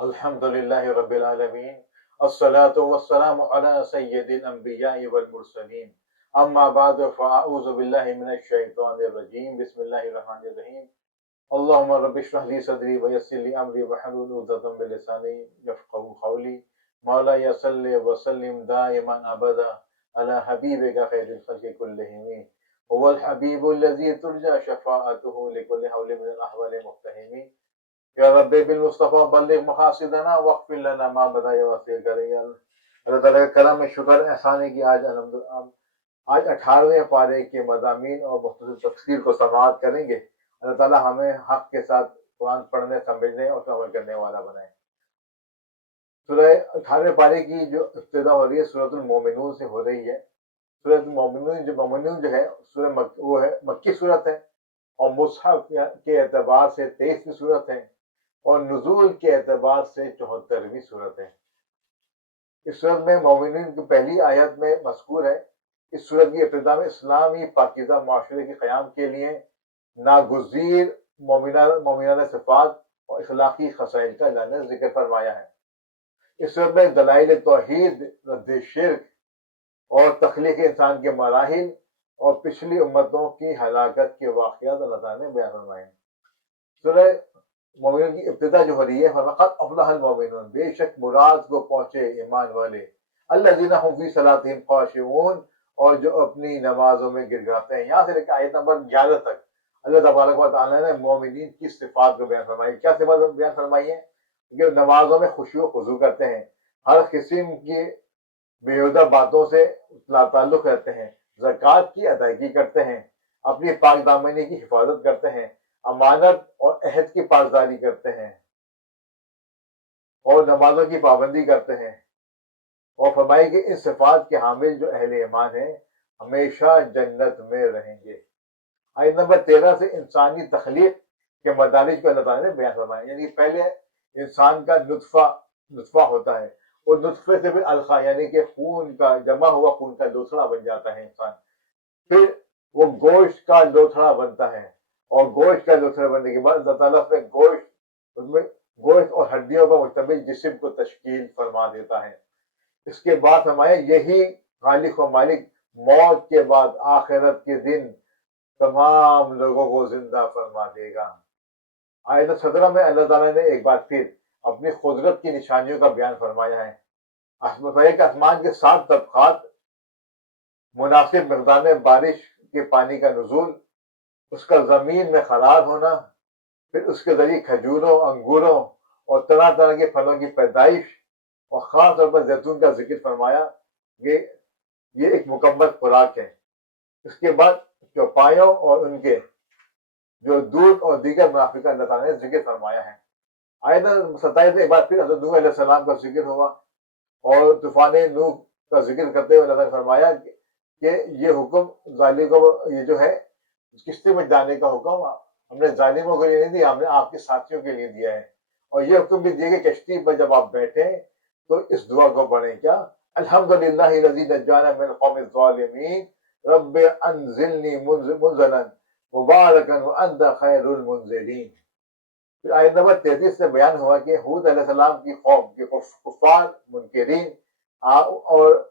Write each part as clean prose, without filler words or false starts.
الحمد لله رب العالمين. الصلاة والسلام على سيد الأنبياء والمرسلين. أما بعد فأعوذ بالله من الشيطان الرجيم. بسم الله الرحمن الرحيم. اللهم رب اشرح لي صدري ويسر لي أمري واحلل عقدة من لساني يفقهوا قولي. مولاي صل وسلم دائما أبدا على حبيبك خير الخلق كلهم. هو الحبيب الذي ترجى شفاعته لكل حول من الأحوال مقتحم. یا رب بالمصطفیٰ بلغ مقاصدنا واغفر لنا ما بدا یا واسع کریں. اللہ تعالیٰ کا کرم شکر احسان ہے کہ آج 18ویں پارے کے مضامین اور مختصر تفسیر کو سماعت کریں گے. اللہ تعالیٰ ہمیں حق کے ساتھ قرآن پڑھنے سمجھنے اور عمل کرنے والا بنائے. سورہ 18ویں پارے کی جو ابتدا ہو رہی ہے سورۃ المومنون سے ہو رہی ہے. سورۃ المومنون جو ہے وہ ہے مکی صورت ہے اور مصحف کے اعتبار سے 23ویں صورت ہے اور نزول کے اعتبار سے 74ویں صورت ہے. اس صورت میں مومنین کی پہلی آیت میں مذکور ہے. اس صورت کی ابتدا میں اسلامی پاکیزہ معاشرے کے قیام کے لیے ناگزیر مومنانہ صفات اور اخلاقی خصائل کا اعلان ذکر فرمایا ہے. اس صورت میں دلائل توحید، رد شرک اور تخلیق انسان کے مراحل اور پچھلی امتوں کی ہلاکت کے واقعات اللہ تعالیٰ نے بیان فرمائے ہیں. سورہ مومنون کی ابتدا جو ہو رہی ہے فَلَقَدْ أَفْلَحَ الْمُؤْمِنُونَ، بے شک مراد کو پہنچے ایمان والے، الَّذِينَ هُمْ فِي صَلَاتِهِمْ خَاشِعُونَ، اور جو اپنی نمازوں میں گر گراتے ہیں. یہاں سے لے کے آیت نمبر 11 تک اللہ تبارک و تعالیٰ نے مومنین کی صفات کو بیان فرمائی. کیا صفات بیان فرمائی ہیں؟ کہ نمازوں میں خشوع و خضوع کرتے ہیں، ہر قسم کی بیہودہ باتوں سے تعلق رہتے ہیں، زکوٰۃ کی ادائیگی کرتے ہیں، اپنی پاک دامنی کی حفاظت کرتے ہیں، امانت اور عہد کی پاسداری کرتے ہیں اور نمازوں کی پابندی کرتے ہیں. اور فرمائی کہ ان صفات کے حامل جو اہل ایمان ہیں ہمیشہ جنت میں رہیں گے. آیت نمبر 13 سے انسانی تخلیق کے مدارج کو اللہ تعالیٰ نے بیان فرمایا. یعنی پہلے انسان کا نطفہ ہوتا ہے، اور نطفے سے بھی القا یعنی کہ خون کا جمع ہوا خون کا لوتھڑا بن جاتا ہے انسان. پھر وہ گوشت کا لوتھڑا بنتا ہے، اور گوشت کا لوتھڑا بننے کے بعد اللہ تعالیٰ اس میں گوشت اور ہڈیوں کا مشتمل جسم کو تشکیل فرما دیتا ہے. اس کے بعد ہمارے یہی خالق و مالک موت کے بعد آخرت کے دن تمام لوگوں کو زندہ فرما دے گا. آیت 17 میں اللہ تعالیٰ نے ایک بار پھر اپنی قدرت کی نشانیوں کا بیان فرمایا ہے. آسمان کے 7 طبقات، مناسب مقدار میں بارش کے پانی کا نزول، اس کا زمین میں خراب ہونا، پھر اس کے ذریعے کھجوروں، انگوروں اور طرح طرح کے پھلوں کی پیدائش، اور خاص طور پر زیتون کا ذکر فرمایا کہ یہ ایک مکمل خوراک ہے. اس کے بعد چوپایوں اور ان کے جو دودھ اور دیگر منافع کا اللہ تعالیٰ نے ذکر فرمایا ہے. آیت 27 میں ایک بار پھر حضرت نوح علیہ السلام کا ذکر ہوا اور طوفان نوح کا ذکر کرتے ہوئے اللہ تعالیٰ نے فرمایا کہ یہ حکم ظالم کو یہ جو ہے کشتی میں جانے کا حکم ہم نے ظالموں کے لیے نہیں دیا، ہم نے آپ کے ساتھیوں کے لیے دیا ہے. اور یہ حکم بھی دیا کہ کشتی پر جب آپ بیٹھیں تو اس دعا کو پڑھیں. کیا؟ الحمدللہ الذی نجانا من القوم الظالمین رب انزلنی منزلا مبارکا وانت خیر المنزلین. پھر آیت نمبر 33 سے بیان ہوا کہ حود علیہ السلام کی قوم کے کفار منکرین اور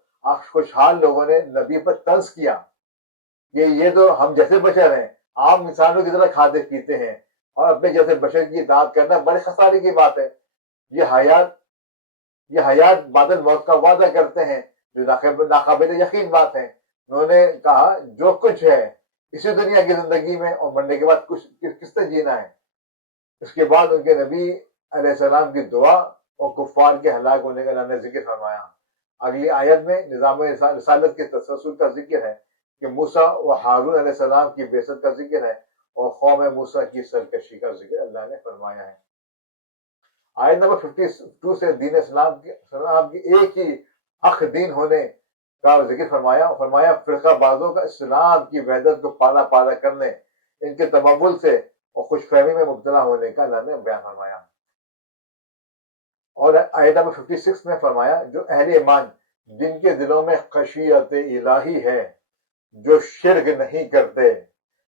خوشحال لوگوں نے نبی پر طنز کیا کہ یہ تو ہم جیسے بشر ہیں، عام انسانوں کی طرح کھاتے پیتے ہیں، اور اپنے جیسے بشر کی اطاعت کرنا بڑے خسارے کی بات ہے. یہ حیات بعد الموت کا وعدہ کرتے ہیں جو ناقابل یقین بات ہے. انہوں نے کہا جو کچھ ہے اسی دنیا کی زندگی میں اور مرنے کے بعد کچھ کس سے جینا ہے. اس کے بعد ان کے نبی علیہ السلام کی دعا اور کفار کے ہلاک ہونے کا اللہ نے ذکر فرمایا. اگلی آیت میں نظام رسالت کے تسلسل کا ذکر ہے کہ موسیٰ و ہارون علیہ السلام کی بعثت کا ذکر ہے اور قوم موسیٰ کی سرکشی کا ذکر اللہ نے فرمایا ہے. آیت نمبر 52 سے دین اسلام کی ایک ہی حق دین ہونے کا ذکر فرمایا فرقہ بازوں کا اسلام کی وحدت کو پالا پالا کرنے، ان کے تمول سے اور خوش فہمی میں مبتلا ہونے کا اللہ نے بیان فرمایا. اور آیت نمبر 56 میں فرمایا جو اہل ایمان جن کے دلوں میں خشیت الہی ہے، جو شرک نہیں کرتے،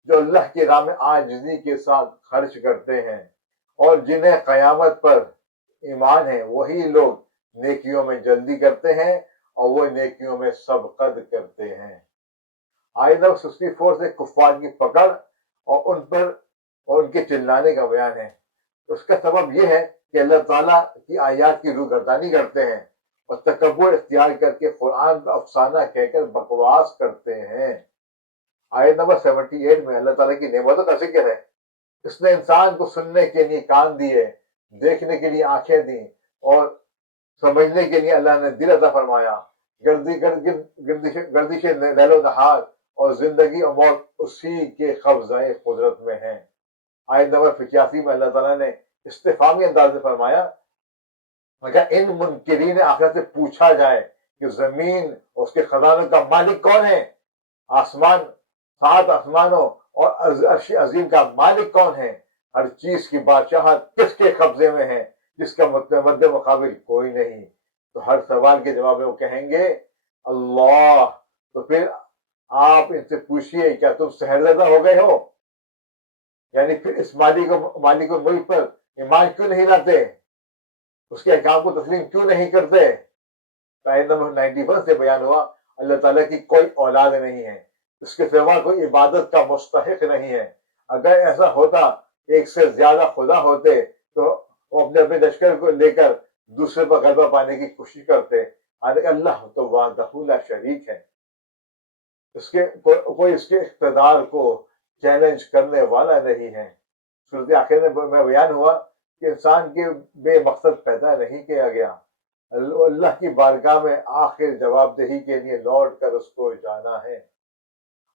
جو اللہ کی راہ میں عاجزی کے ساتھ خرچ کرتے ہیں، اور جنہیں قیامت پر ایمان ہے وہی لوگ نیکیوں میں جلدی کرتے ہیں اور وہ نیکیوں میں سبقت کرتے ہیں۔ آیت نمبر 64 سے کفار کی پکڑ اور ان پر اور ان کے چلانے کا بیان ہے۔ اس کا سبب یہ ہے کہ اللہ تعالیٰ کی آیات کی روگردانی کرتے ہیں اور تکبر اختیار کر کے قرآن کا افسانہ کہہ کر بکواس کرتے ہیں۔ آیت نمبر 78 میں اللہ تعالیٰ کی نعمتوں کا ذکر ہے۔ اس نے انسان کو سننے کے لیے کان دیے، دیکھنے کے لیے آنکھیں دیں اور سمجھنے کے لیے اللہ نے دل عطا فرمایا۔ گردش لیل و نہار اور زندگی اور موت اسی کے قبضۂ قدرت میں ہیں۔ آیت نمبر 85 میں اللہ تعالیٰ نے استفہامی انداز میں فرمایا، اگر ان منکرین آخرت سے پوچھا جائے کہ زمین اور اس کے خزانوں کا مالک کون ہے، آسمان، 7 آسمانوں اور عرش عظیم کا مالک کون ہے، ہر چیز کی بادشاہت کس کے قبضے میں ہے جس کا مد مقابل کوئی نہیں، تو ہر سوال کے جواب میں وہ کہیں گے اللہ۔ تو پھر آپ ان سے پوچھئے کیا تم سحرزدہ ہو گئے ہو؟ یعنی پھر اس مالک الملک پر ایمان کیوں نہیں لاتے، اس کے احکام کو تسلیم کیوں نہیں کرتے؟ آیت نمبر 91 سے بیان ہوا اللہ تعالیٰ کی کوئی اولاد نہیں ہے، اس کے سوا کوئی عبادت کا مستحق نہیں ہے۔ اگر ایسا ہوتا ایک سے زیادہ خدا ہوتے تو وہ اپنے اپنے لشکر کو لے کر دوسرے پر غلبہ پانے کی کوشش کرتے، حالانکہ اللہ تو وحدہ لا شریک ہے، کوئی اس کے اقتدار کو چیلنج کرنے والا نہیں ہے۔ صورت آخر میں بیان ہوا کہ انسان کے بے مقصد پیدا نہیں کیا گیا، اللہ کی بارگاہ میں آخر جواب دہی کے لیے لوٹ کر اس کو جانا ہے۔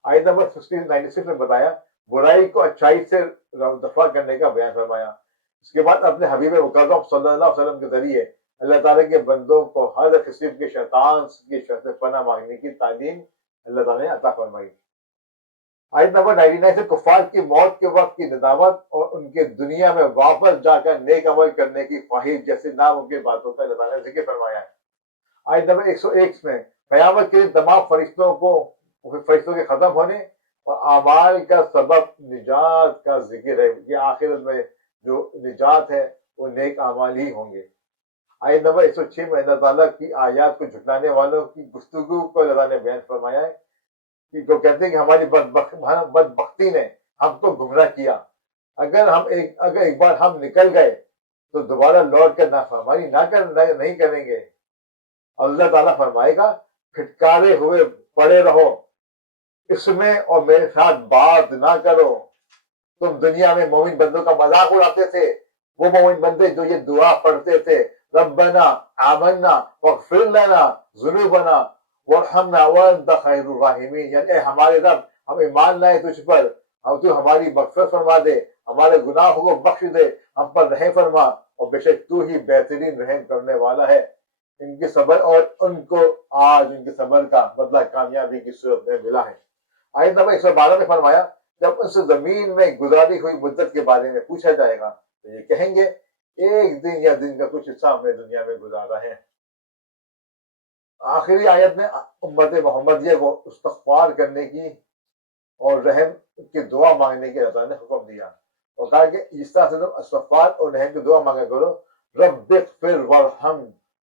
آیت نمبر 96 میں بتایا برائی کو اچھائی سے دفع کرنے کا بیان فرمایا۔ اس کے بعد اپنے حبیب مکرم صلی اللہ علیہ وسلم کے ذریعے اللہ تعالیٰ کے بندوں کو ہر قسم کے شیطان کی شر سے پناہ مانگنے کی تعلیم اللہ تعالیٰ نے عطا فرمائی۔ آیت نمبر 99 سے کفار کی موت کے وقت کی ندامت اور ان کے دنیا میں واپس جا کر نیک عمل کرنے کی خواہش جیسے ناممکن باتوں کا اللہ تعالیٰ نے ذکر فرمایا ہے۔ آیت نمبر 101 میں قیامت کے تمام فرشتوں کے ختم ہونے اور اعمال کا سبب نجات کا ذکر ہے۔ یہ آخرت میں جو نجات ہے وہ نیک اعمال ہی ہوں گے۔ آیت نمبر 106 میں اللہ تعالیٰ کی آیات کو جھٹلانے والوں کی گفتگو کو اللہ تعالیٰ نے بیان فرمایا ہے کہ جو کہتے ہیں کہ ہماری بدبختی نے ہم کو گمراہ کیا، اگر ایک بار ہم نکل گئے تو دوبارہ لوٹ کر نافرمانی نہیں کریں گے۔ اللہ تعالیٰ فرمائے گا پھٹکارے ہوئے پڑے رہو اس میں اور میرے ساتھ بات نہ کرو۔ تم دنیا میں مومن بندوں کا مذاق اڑاتے تھے، وہ مومن بندے جو یہ دعا پڑھتے تھے ربنا آمنا واغفر لنا ذنوبنا وارحمنا وانت خیر الراحمین، یعنی اے ہمارے رب ہم ایمان لائے تجھ پر، اب تو ہماری مغفرت فرما دے، ہمارے گناہوں کو بخش دے، ہم پر رحم فرما، اور بے شک تو ہی بہترین رحم کرنے والا ہے۔ ان کے صبر اور ان کو آج ان کے صبر کا بدلہ کامیابی کی صورت میں ملا ہے۔ آیت نمبر 112 میں فرمایا جب ان سے زمین میں گزاری ہوئی مدت کے بارے میں پوچھا جائے گا تو یہ کہیں گے ایک دن یا دن کا کچھ حصہ ہم نے دنیا میں گزارا ہے۔ آخری آیت میں امت محمدیہ کو استغفار کرنے کی اور رحم کی دعا مانگنے کے اللہ نے حکم دیا اور کہا کہ اس طرح سے تم استغفار اور رحم کی دعا مانگا کرو، رب اغفر وارحم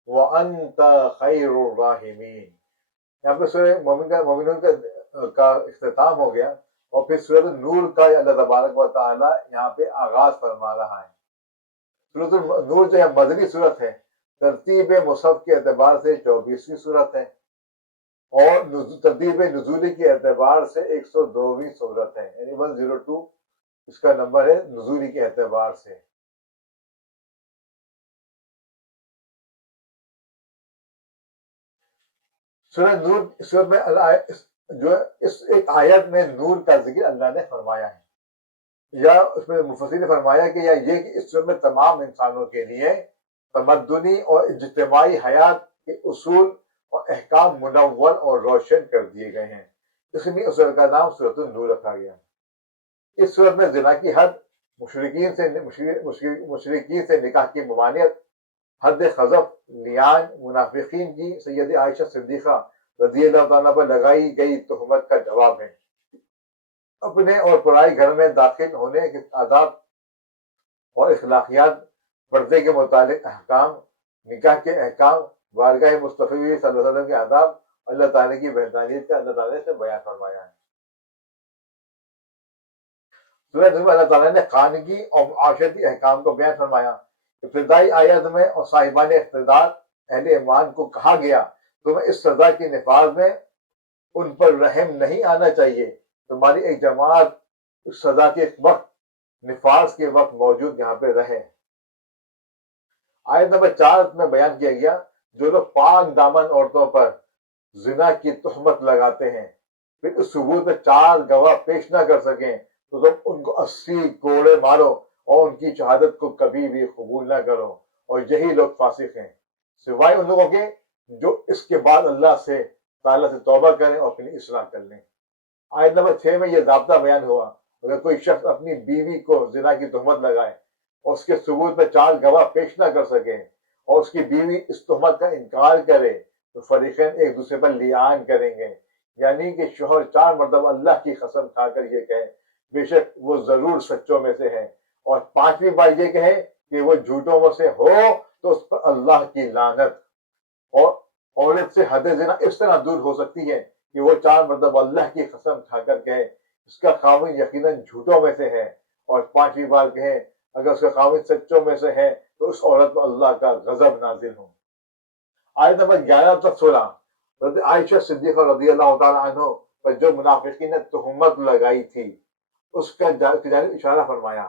وانت خیر الراحمین۔ یہاں پہ سورہ مومنون کا اختتام ہو گیا اور پھر سورۃ النور کا اللہ تبارک و تعالی یہاں پہ آغاز فرما رہا ہے۔ سورۃ النور جو ہے مدنی صورت ہے، ترتیب مصحف کے اعتبار سے 24ویں صورت ہے اور ترتیب نزولی کے اعتبار سے 102ویں صورت ہے، یعنی 102 اس کا نمبر ہے نزولی کے اعتبار سے۔ سورہ نور صورت میں جو اس ایک آیت میں نور کا ذکر اللہ نے فرمایا ہے، یا اس میں مفسرین نے فرمایا کہ یا یہ کہ اس صورت میں تمام انسانوں کے لیے تمدنی اور اجتماعی حیات کے اصول اور احکام منور اور روشن کر دیے گئے ہیں، اس لیے اس صورت کا نام سورۃ النور رکھا گیا۔ اس صورت میں زنا کی حد، مشرکین سے نکاح کی ممانعت، حد قذف، لیان، منافقین کی سید عائشہ صدیقہ رضی اللہ تعالیٰ پر لگائی گئی تہمت کا جواب ہے، اپنے اور پرائی گھر میں داخل ہونے کے آداب اور اخلاقیات پردے کے متعلق احکام، نکاح کے احکام، بارگاہ مصطفی صلی اللہ علیہ وسلم کے آداب، اللہ تعالیٰ کی وحدانیت کا اللہ تعالیٰ سے بیان فرمایا ہے۔ سورۃ میں اللہ تعالیٰ نے خانگی اور معاشرتی احکام کو بیان فرمایا۔ ابتدائی آیت میں اور صاحبان اقتدار اہل ایمان کو کہا گیا تمہیں اس سزا کے نفاذ میں ان پر رحم نہیں آنا چاہیے، تمہاری ایک جماعت اس سزا کے وقت، نفاذ کے وقت موجود یہاں پہ رہے۔ آیت نمبر 4 میں بیان کیا گیا جو لوگ پاک دامن عورتوں پر زنا کی تہمت لگاتے ہیں پھر اس ثبوت میں 4 گواہ پیش نہ کر سکیں تو تم ان کو 80 کوڑے مارو اور ان کی شہادت کو کبھی بھی قبول نہ کرو، اور یہی لوگ فاسق ہیں، سوائے ان لوگوں کے جو اس کے بعد اللہ سے تعالیٰ سے توبہ کریں اور اپنی اصلاح کر لیں۔ آیت نمبر 6 میں یہ ضابطہ بیان ہوا اگر کوئی شخص اپنی بیوی کو زنا کی تہمت لگائے اور اس کے ثبوت میں 4 گواہ پیش نہ کر سکیں اور اس کی بیوی اس تہمت کا انکار کرے تو فریقین ایک دوسرے پر لیان کریں گے، یعنی کہ شوہر 4 مرتبہ اللہ کی قسم کھا کر یہ کہے بے شک وہ ضرور سچوں میں سے ہے، اور 5ویں بار یہ کہے کہ وہ جھوٹوں میں سے ہو تو اس پر اللہ کی لعنت۔ اور عورت سے حد زنا اس طرح دور ہو سکتی ہے کہ وہ 4 مرتبہ اللہ کی قسم کھا کر کہے اس کا خاوند یقیناً جھوٹوں میں سے ہے، اور 5ویں بار کہے اگر اس کا خاوند سچوں میں سے ہے تو اس عورت پر اللہ کا غضب نازل ہو۔ آیت نمبر 11 تک 16 حضرت عائشہ صدیقہ رضی اللہ تعالیٰ عنہ پر جو منافقین نے تہمت لگائی تھی اس کا جانب اشارہ فرمایا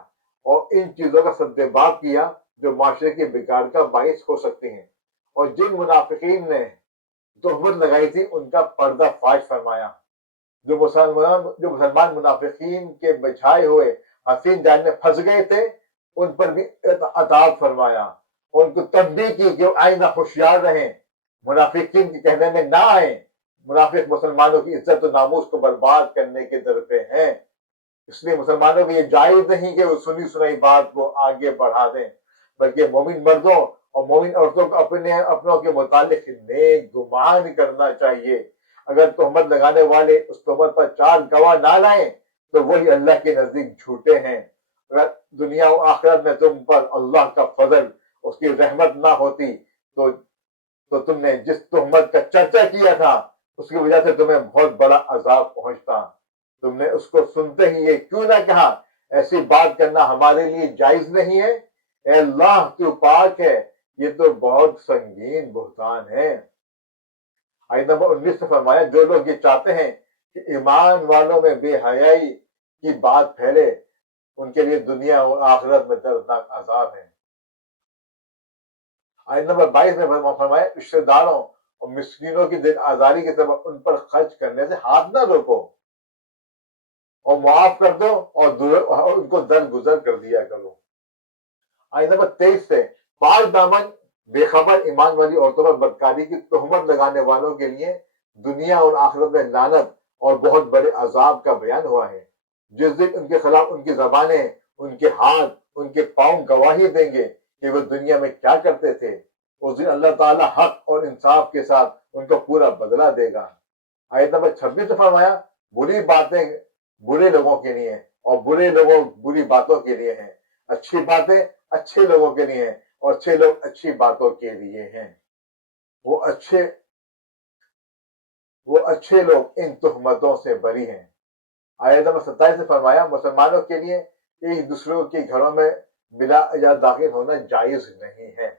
اور ان چیزوں کا سدباب کیا جو معاشرے کے بگاڑ کا باعث ہو سکتی ہیں، اور جن منافقین نے تہمت لگائی تھی ان کا پردہ فاش فرمایا۔ جو مسلمان منافقین کے بچھائے ہوئے حسین جال میں پھنس گئے تھے ان پر بھی عطاب فرمایا اور ان کو تنبیہ کی کہ آئندہ ہوشیار رہیں، منافقین کے کہنے میں نہ آئیں، منافق مسلمانوں کی عزت و ناموس کو برباد کرنے کے در پہ ہیں، اس لیے مسلمانوں کو یہ جائز نہیں کہ وہ سنی سنائی بات کو آگے بڑھا دیں، بلکہ مومن مردوں اور مومن عورتوں کو اپنوں کے متعلق نیک گمان کرنا چاہیے۔ اگر تہمت لگانے والے اس تہمت پر 4 گواہ نہ لائیں تو وہی اللہ کے نزدیک جھوٹے ہیں۔ اگر دنیا و آخرت میں تم پر اللہ کا فضل اس کی رحمت نہ ہوتی تو تم نے جس تہمت کا چرچا کیا تھا اس کی وجہ سے تمہیں بہت بڑا عذاب پہنچتا، تم نے اس کو سنتے ہی یہ کیوں نہ کہا ایسی بات کرنا ہمارے لیے جائز نہیں ہے؟ اے اللہ تو پاک ہے، یہ تو بہت سنگین بہتان ہے۔ آیت نمبر 19 سے فرمایا جو لوگ یہ چاہتے ہیں کہ ایمان والوں میں بے حیائی کی بات پھیلے ان کے لیے دنیا اور آخرت میں دردناک عذاب ہے۔ آیت نمبر 22 میں فرمایا رشتہ داروں اور مسکینوں کی دل آزاری کے سبب ان پر خرچ کرنے سے ہاتھ نہ روکو اور معاف کر دو اور ان کو درگزر کر دیا کرو۔ آیت نمبر 23 سے پاک دامن بے خبر ایمان والی عورتوں پر بدکاری کی تہمت لگانے والوں کے لیے دنیا اور آخرت میں لعنت اور بہت بڑے عذاب کا بیان ہوا ہے۔ جس دن ان کے خلاف ان کی زبانیں، ان کے ہاتھ، ان کے پاؤں گواہی دیں گے کہ وہ دنیا میں کیا کرتے تھے، اس دن اللہ تعالیٰ حق اور انصاف کے ساتھ ان کو پورا بدلہ دے گا۔ آیت نمبر 26 سے فرمایا بری باتیں برے لوگوں کے لیے اور برے لوگوں بری باتوں کے لیے ہیں، اچھی باتیں اچھے لوگوں کے لیے ہیں اور اچھے لوگ اچھی باتوں کے لیے ہیں۔ وہ اچھے لوگ ان تہمتوں سے بری ہیں۔ آیت نمبر 27 سے فرمایا مسلمانوں کے لیے ایک دوسروں کے گھروں میں بلا اجازت داخل ہونا جائز نہیں ہے،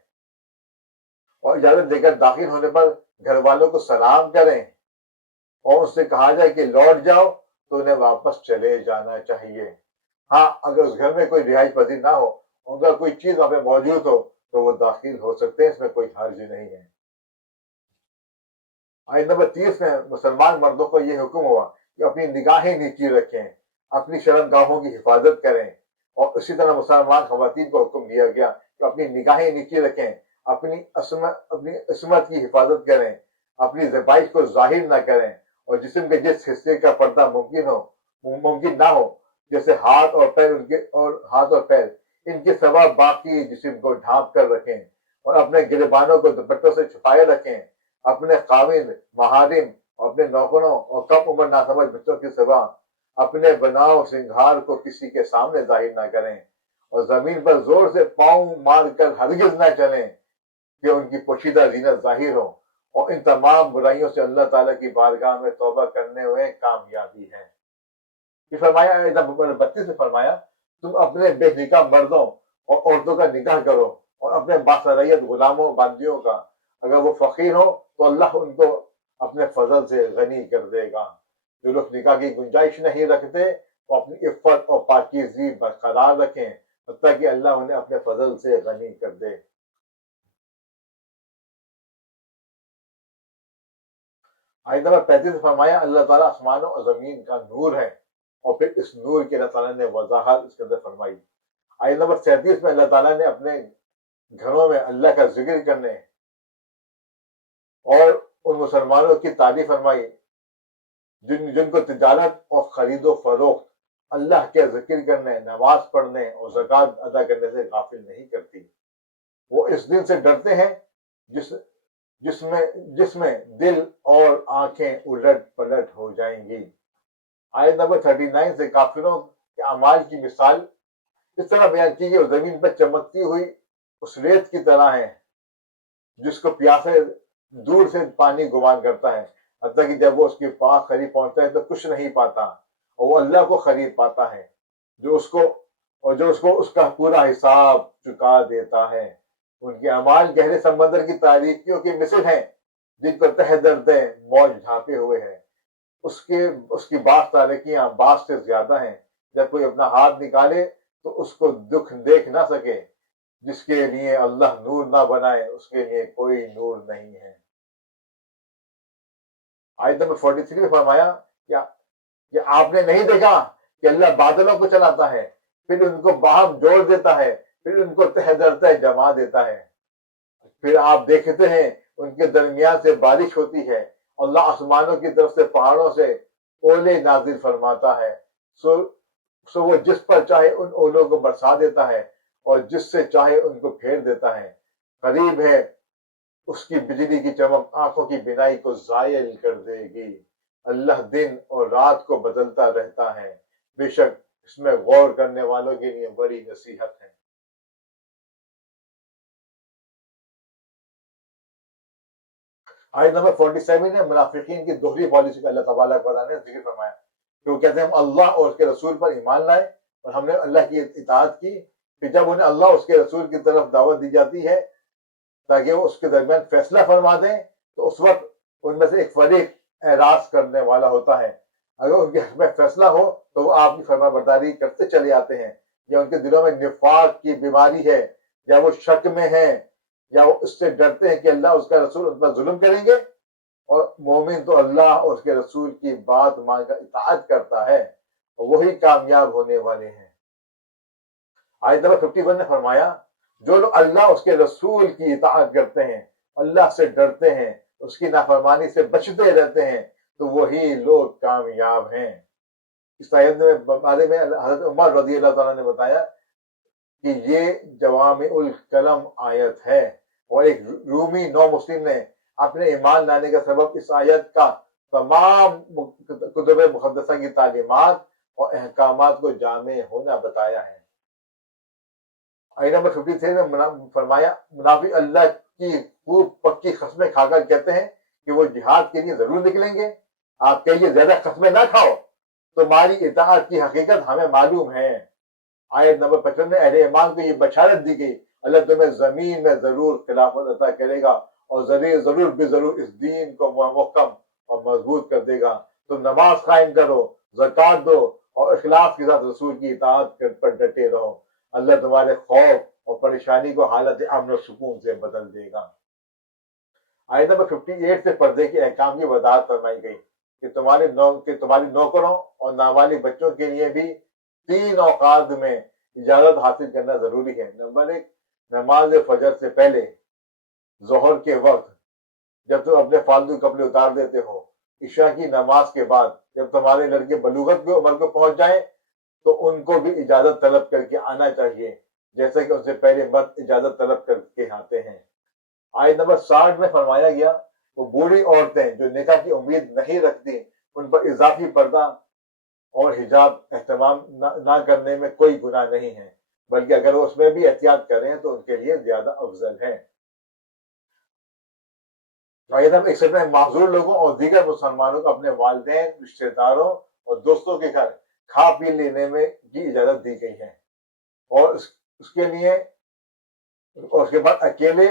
اور اجازت دے کر داخل ہونے پر گھر والوں کو سلام کریں اور اس سے کہا جائے کہ لوٹ جاؤ تو انہیں واپس چلے جانا چاہیے۔ ہاں اگر اس گھر میں کوئی رہائش پذیر نہ ہو، ان کا کوئی چیز وہاں پہ موجود ہو تو وہ داخل ہو سکتے ہیں، اس میں کوئی حرج نہیں ہے۔ آیت نمبر 30 میں مسلمان مردوں کو یہ حکم ہوا کہ اپنی نگاہیں نیچی رکھیں، اپنی شرمگاہوں کی حفاظت کریں، اور اسی طرح مسلمان خواتین کو حکم دیا گیا کہ اپنی نگاہیں نیچی رکھیں، اپنی عصمت کی حفاظت کریں، اپنی زبائش کو ظاہر نہ کریں، اور جسم کے جس حصے کا پردہ ممکن نہ ہو جیسے ہاتھ اور پیر ان کے سوا باقی جسم کو ڈھانپ کر رکھیں، اور اپنے گریبانوں کو دوپٹوں سے چھپائے رکھیں، اپنے خاوند، محارم اور اپنے نوکروں اور کم عمر ناسمجھ بچوں کے سوا اپنے بناؤ سنگھار کو کسی کے سامنے ظاہر نہ کریں، اور زمین پر زور سے پاؤں مار کر ہرگز نہ چلیں کہ ان کی پوشیدہ زینت ظاہر ہو، اور ان تمام برائیوں سے اللہ تعالیٰ کی بارگاہ میں توبہ کرنے ہوئے کامیابی ہے۔ یہ فرمایا 32 سے فرمایا تم اپنے بے نکاح مردوں اور عورتوں کا نکاح کرو اور اپنے باصلاحیت غلاموں باندیوں کا، اگر وہ فقیر ہو تو اللہ ان کو اپنے فضل سے غنی کر دے گا۔ جو لوگ نکاح کی گنجائش نہیں رکھتے وہ اپنی عفت اور پاکیزگی برقرار رکھیں حتیٰ کہ اللہ انہیں اپنے فضل سے غنی کر دے۔ آیت نمبر 35 فرمایا اللہ تعالیٰ آسمانوں اور زمین کا نور ہے، اور پھر اس نور کی اللہ تعالیٰ نے وضاحت اس کے اندر فرمائی۔ آیت نمبر 37 میں اللہ تعالیٰ نے اپنے گھروں میں اللہ کا ذکر کرنے اور ان مسلمانوں کی تعریف فرمائی جن کو تجارت اور خرید و فروخت اللہ کے ذکر کرنے، نماز پڑھنے اور زکوٰۃ ادا کرنے سے غافل نہیں کرتی۔ وہ اس دن سے ڈرتے ہیں جس میں دل اور آنکھیں الٹ پلٹ ہو جائیں گی۔ آیت نمبر 39 سے کافروں کے اعمال کی مثال اس طرح بیان کی گئی، اور زمین پر چمکتی ہوئی اس ریت کی طرح ہے جس کو پیاسے دور سے پانی گمان کرتا ہے، حتیٰ کہ جب وہ اس کے پاس قریب پہنچتا ہے تو کچھ نہیں پاتا، اور وہ اللہ کو قریب پاتا ہے جو اس کو اس کا پورا حساب چکا دیتا ہے۔ ان کے اعمال گہرے سمندر کی تاریکیوں کی مثل ہیں جن کو تہ دردیں موج ڈھانپے ہوئے ہیں۔ اس کی بعض تاریکیاں بعض سے زیادہ ہیں، جب کوئی اپنا ہاتھ نکالے تو اس کو دکھ دیکھ نہ سکے۔ جس کے لیے اللہ نور نہ بنائے اس کے لیے کوئی نور نہیں ہے۔ آیت نمبر 43 میں فرمایا کہ آپ نے نہیں دیکھا کہ اللہ بادلوں کو چلاتا ہے، پھر ان کو باہم جوڑ دیتا ہے، پھر ان کو تہ درتہ جما دیتا ہے، پھر آپ دیکھتے ہیں ان کے درمیان سے بارش ہوتی ہے، اللہ آسمانوں کی طرف سے پہاڑوں سے اولے نازل فرماتا ہے، سو وہ جس پر چاہے ان اولوں کو برسا دیتا ہے اور جس سے چاہے ان کو پھیر دیتا ہے۔ قریب ہے اس کی بجلی کی چمک آنکھوں کی بینائی کو زائل کر دے گی۔ اللہ دن اور رات کو بدلتا رہتا ہے، بے شک اس میں غور کرنے والوں کے لیے بڑی نصیحت ہے۔ آیت نمبر 47 نے منافقین کی دوہری پالیسی کا اللہ تبارک و تعالیٰ نے ذکر فرمایا کہ وہ کہتے ہیں ہم اللہ اور اس کے رسول پر ایمان لائے اور ہم نے اللہ کی اطاعت کی، پھر جب انہیں اللہ اور اس کے رسول کی طرف دعوت دی جاتی ہے تاکہ وہ اس کے درمیان فیصلہ فرما دیں تو اس وقت ان میں سے ایک فریق اعراض کرنے والا ہوتا ہے۔ اگر ان کے حق میں فیصلہ ہو تو وہ آپ کی فرما برداری کرتے چلے آتے ہیں، یا ان کے دلوں میں نفاق کی بیماری ہے، یا وہ شک میں ہیں، یا وہ اس سے ڈرتے ہیں کہ اللہ اس کا رسول ان پر ظلم کریں گے، اور مومن تو اللہ اور اس کے رسول کی بات مان کر اطاعت کرتا ہے اور وہی کامیاب ہونے والے ہیں۔ آیت نمبر 51 نے فرمایا جو لوگ اللہ اس کے رسول کی اطاعت کرتے ہیں، اللہ سے ڈرتے ہیں، اس کی نافرمانی سے بچتے رہتے ہیں تو وہی لوگ کامیاب ہیں۔ اس آیت میں بارے میں حضرت عمر رضی اللہ تعالیٰ نے بتایا کہ یہ جوامع الکلم آیت ہے، اور ایک رومی نو مسلم نے اپنے ایمان لانے کا سبب اس آیت کا تمام کتب مقدسہ کی تعلیمات اور احکامات کو جامع ہونا بتایا ہے۔ آیت نمبر 53 میں فرمایا منافق اللہ کی خوب پکی قسمیں کھا کر کہتے ہیں کہ وہ جہاد کے لیے ضرور نکلیں گے۔ آپ کہیے زیادہ قسمیں نہ کھاؤ، تمہاری اطاعت کی حقیقت ہمیں معلوم ہے۔ آیت نمبر 55 میں اہل ایمان کو یہ بشارت دی گئی اللہ تمہیں زمین میں ضرور خلافت عطا کرے گا اور ضرور بضرور اس دین کو محکم اور مضبوط کر دے گا۔ تم نماز قائم کرو، زکوٰۃ دو اور اخلاص کے ساتھ رسول کی اطاعت پر ڈٹے رہو، اللہ تمہارے خوف اور پریشانی کو حالت امن و سکون سے بدل دے گا۔ آیت نمبر 58 سے پردے کے احکام کی وضاحت فرمائی گئی کہ تمہاری نوکروں اور نابالغ بچوں کے لیے بھی 3 اوقات میں اجازت حاصل کرنا ضروری ہے۔ نمبر 1، نماز فجر سے پہلے، ظہر کے وقت جب تم اپنے فالتو کپڑے اتار دیتے ہو، عشاء کی نماز کے بعد جب تمہارے لڑکے بلوغت کی عمر کو پہنچ جائیں تو ان کو بھی اجازت طلب کر کے آنا چاہیے، جیسے کہ ان سے پہلے مرد اجازت طلب کر کے آتے ہیں۔ آیت نمبر 60 میں فرمایا گیا وہ بوڑھی عورتیں جو نکاح کی امید نہیں رکھتی ان پر اضافی پردہ اور حجاب اہتمام نہ کرنے میں کوئی گناہ نہیں ہے، بلکہ اگر وہ اس میں بھی احتیاط کریں تو ان کے لیے زیادہ افضل ہے۔ ایک سب میں معذور لوگوں اور دیگر مسلمانوں کو اپنے والدین، رشتہ داروں اور دوستوں کے گھر کھا پی لینے میں کی اجازت دی گئی ہے، اور اس کے لیے اور اس کے بعد اکیلے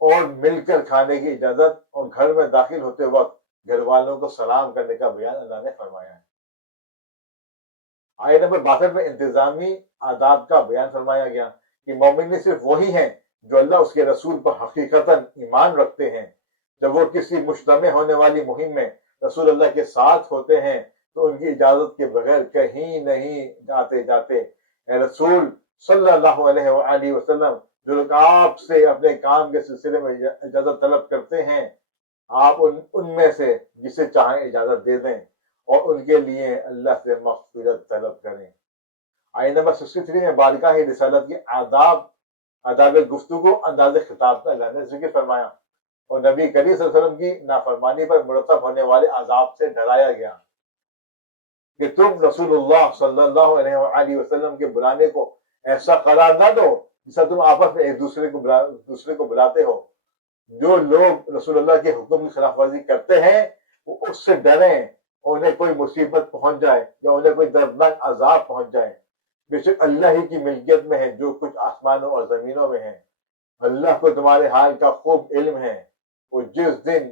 اور مل کر کھانے کی اجازت، اور گھر میں داخل ہوتے وقت گھر والوں کو سلام کرنے کا بیان اللہ نے فرمایا ہے۔ آیت نمبر 62 میں انتظامی آداب کا بیان فرمایا گیا کہ مومن صرف وہی ہیں جو اللہ اس کے رسول پر حقیقتاً ایمان رکھتے ہیں۔ جب وہ کسی مجتمع ہونے والی مہم میں رسول اللہ کے ساتھ ہوتے ہیں تو ان کی اجازت کے بغیر کہیں نہیں جاتے۔ اے رسول صلی اللہ علیہ وآلہ وسلم، جو لوگ آپ سے اپنے کام کے سلسلے میں اجازت طلب کرتے ہیں، آپ ان میں سے جسے چاہیں اجازت دے دیں اور ان کے لیے اللہ سے مغفرت طلب کریں۔ آیت نمبر 63 میں بارگاہ رسالت کے آداب گفتگو، انداز خطاب کا اللہ نے ذکر فرمایا، اور نبی کریم صلی اللہ علیہ وسلم کی نافرمانی پر مرتب ہونے والے عذاب سے ڈرایا گیا کہ تم رسول اللہ صلی اللہ علیہ وآلہ وسلم کے بلانے کو ایسا قرار نہ دو جیسا تم آپس میں ایک دوسرے کو بلاتے ہو۔ جو لوگ رسول اللہ کے حکم کی خلاف ورزی کرتے ہیں وہ اس سے ڈریں اور انہیں کوئی مصیبت پہنچ جائے یا انہیں کوئی دردناک عذاب پہنچ جائے۔ بے شک اللہ ہی کی ملکیت میں ہے جو کچھ آسمانوں اور زمینوں میں ہے۔ اللہ کو تمہارے حال کا خوب علم ہے۔ وہ جس دن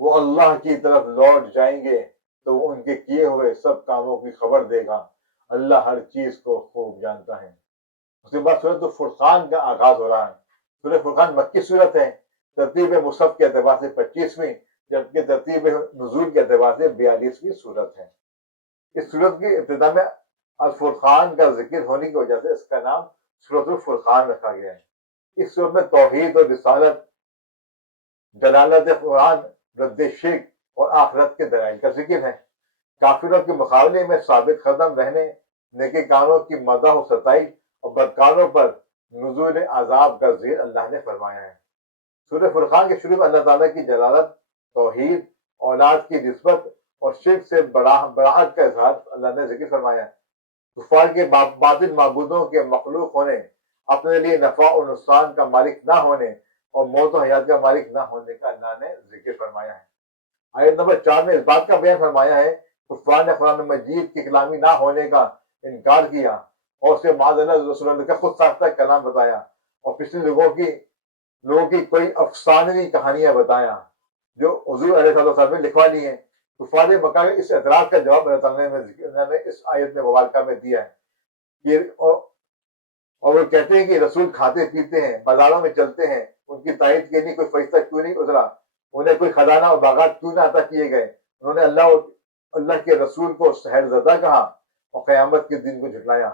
وہ اللہ کی طرف لوٹ جائیں گے تو وہ ان کے کیے ہوئے سب کاموں کی خبر دے گا۔ اللہ ہر چیز کو خوب جانتا ہے۔ اس کے بعد سورۃ الفرقان کا آغاز ہو رہا ہے۔ سورۃ فرقان مکی صورت ہے، ترتیب مصحف کے اعتبار سے 25ویں، جبکہ ترتیب نزول کے اعتبار سے 42ویں صورت ہے۔ اس صورت کی ابتدا میں الفرقان کا ذکر ہونے کی وجہ سے اس کا نام سورۃ الفرقان رکھا گیا ہے۔ اس صورت میں توحید اور رسالت، دلالت قرآن، رد شرک اور آخرت کے دلائل کا ذکر ہے۔ کافروں کے مقابلے میں ثابت قدم رہنے، نیکی کاروں کی مدح و ستائش اور بدکاروں پر نزول عذاب کا ذکر اللہ نے فرمایا ہے۔ سورہ فرقان کے شروع میں اللہ تعالیٰ کی جلالت، توحید، اولاد کی نسبت اور شرک سے براعت کا اظہار اللہ نے ذکر فرمایا ہے۔ کفار کے باطل معبودوں کے مخلوق ہونے، اپنے لیے نفع اور نقصان کا مالک نہ ہونے اور موت و حیات کا مالک نہ ہونے کا اللہ نے ذکر فرمایا ہے۔ آیت نمبر 4 میں اس بات کا بیان فرمایا ہے کفار نے قرآن مجید کی کلامی نہ ہونے کا انکار کیا اور اسے معاذ اللہ رسول اللہ کا خود ساختہ کلام بتایا، اور پچھلے لوگوں کی کوئی افسانوی کہانیاں بتایا جو حضور علیہ السلام نے لکھوا لی ہیں۔ کفار مکہ کے اس اعتراض کا جواب اللہ تعالیٰ نے اس آیت میں مبارکہ میں دیا ہے اور وہ کہتے ہیں کہ رسول کھاتے پیتے ہیں، بازاروں میں چلتے ہیں، ان کی تائید کے لیے کوئی فرشتہ کیوں نہیں اترا، انہیں کوئی خزانہ اور باغات کیوں نہ عطا کیے گئے، انہوں نے اللہ کے رسول کو سحر زدہ کہا اور قیامت کے دن کو جھٹلایا۔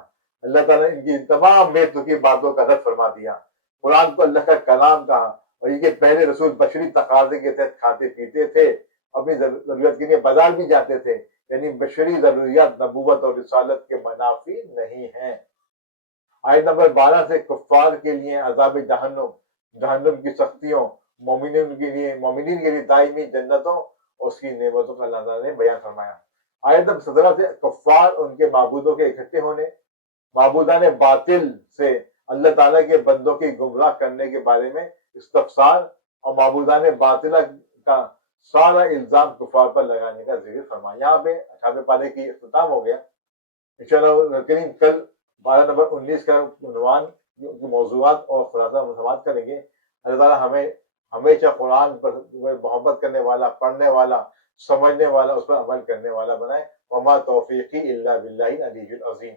اللہ تعالیٰ نے ان کی تمام بے تکی باتوں کا رد فرما دیا، قرآن کو اللہ کا کلام کہا، اور یہ کہ پہلے رسول بشری تقاضے کے تحت کھاتے پیتے تھے، اپنی ضرورت کے لیے بازار بھی جاتے تھے، یعنی بشری ضروریات نبوت اور رسالت کے منافی نہیں ہیں۔ آیت نمبر 12 سے کفار کے لیے عذاب جہنم کی سختیوں، مومنین کے لیے دائمی جنتوں اور اس کی نعمتوں کا اللہ تعالیٰ نے بیان فرمایا۔ آیت نمبر 17 سے کفار ان کے معبودوں کے اکٹھے ہونے، معبودان باطل سے اللہ تعالیٰ کے بندوں کی گمراہ کرنے کے بارے میں استفسار اور معبودان باطلہ کا سارا الزام کفار پر لگانے کا ذکر فرمایا۔ یہاں پہ 18ویں پارے کی اختتام ہو گیا۔ انشاءاللہ کریم کل 12 نمبر 19 کا عنوان موضوعات اور خلاصہ سماعت کریں گے۔ اللہ تعالیٰ ہمیں ہمیشہ قرآن پر محبت کرنے والا، پڑھنے والا، سمجھنے والا، اس پر عمل کرنے والا بنائے۔ وما توفیقی الا باللہ العلی العظیم۔